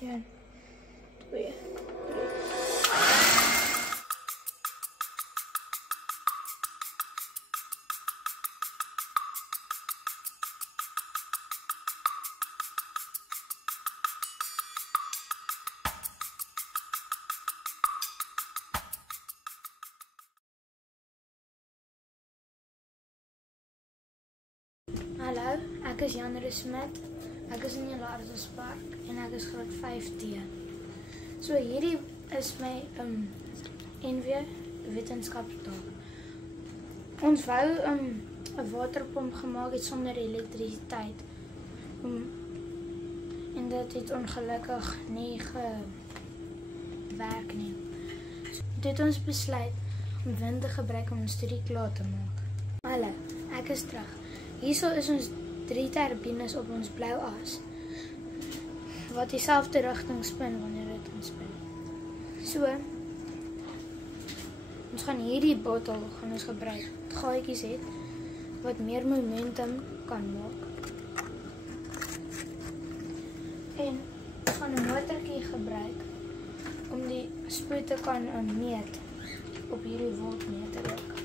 1, 2, 3. Hallo, ek is Jan Smit. Ek is in Larspark en ek is graad 5D. So hierdie is my NW wetenskapstaak. Ons wou 'n waterpomp gemaak het sonder elektrisiteit. En dit het ongelukkig nie gewerk nie. So het ons besluit om wind te gebruik om ons studie klaar te maak. Hallo, ek is terug. Hierso is ons 3 turbines op ons blou as wat dieselfde rigting spin wanneer dit inspin. So ons gaan hierdie bottel gebruik. Gaatjies het wat meer momentum kan maak. En ons gaan 'n motortjie gebruik om die spoed te kan meet op hierdie voltmeter ook.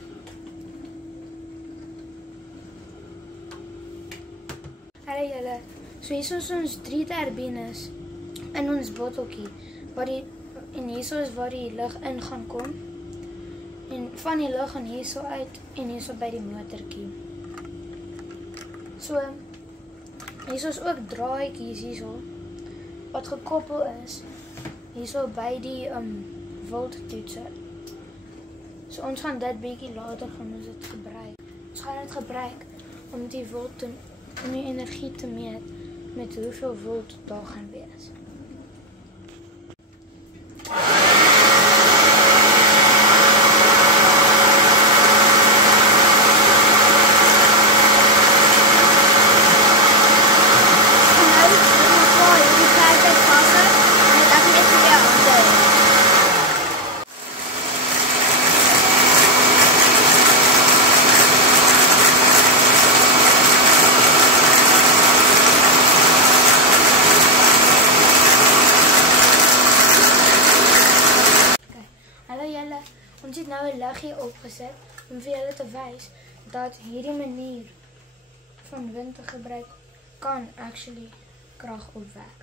Hallo julle, so hier is ons 3 turbines in ons botteltjie, en hier is waar die lug in gaan kom, en van die lug gaan hierso uit, en hierso by die motortjie. So, hier is ook draadjies hierso, wat gekoppel is, hierso by die volttoetser. So ons gaan dit bietjie later dit gebruik. Ons gaan dit gebruik om die volt om die energie te meet met hoeveel volt daar gaan wees. Ons het nou 'n liggie opgesit om vir julle te wys dat hierdie manier van wind te gebruik kan actually krag opwek.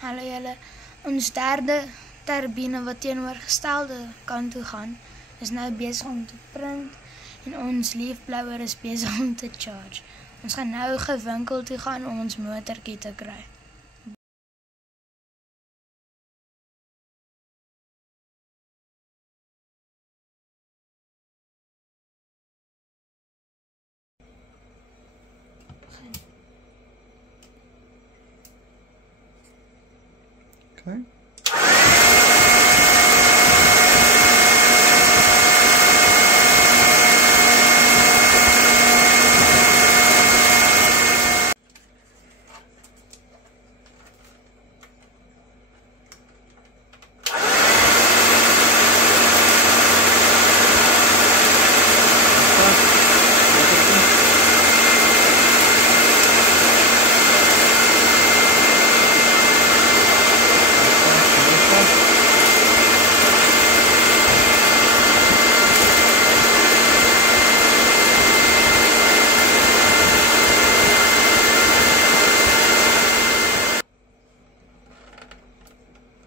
Hallo julle, ons derde turbine wat teenoorgestelde kant toe gaan, is nou besig om te print en ons leafblouer is besig om te charge. Ons gaan nou gewinkel toe gaan om ons motortjie te kry. Okay.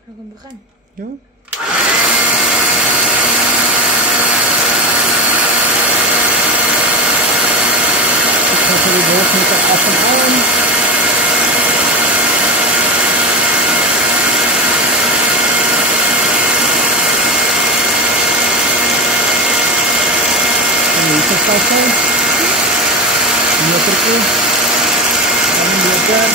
We gaan beginnen. Ja. Ik ga voor de boog met de af en aan. En nu is het vast. motorku. Kami belajar.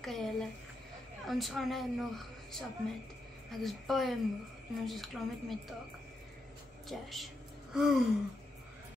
Okay, julle. Ons gaan nou nog submit. Ek is baie moeg en ons is klaar met my taak. Josh.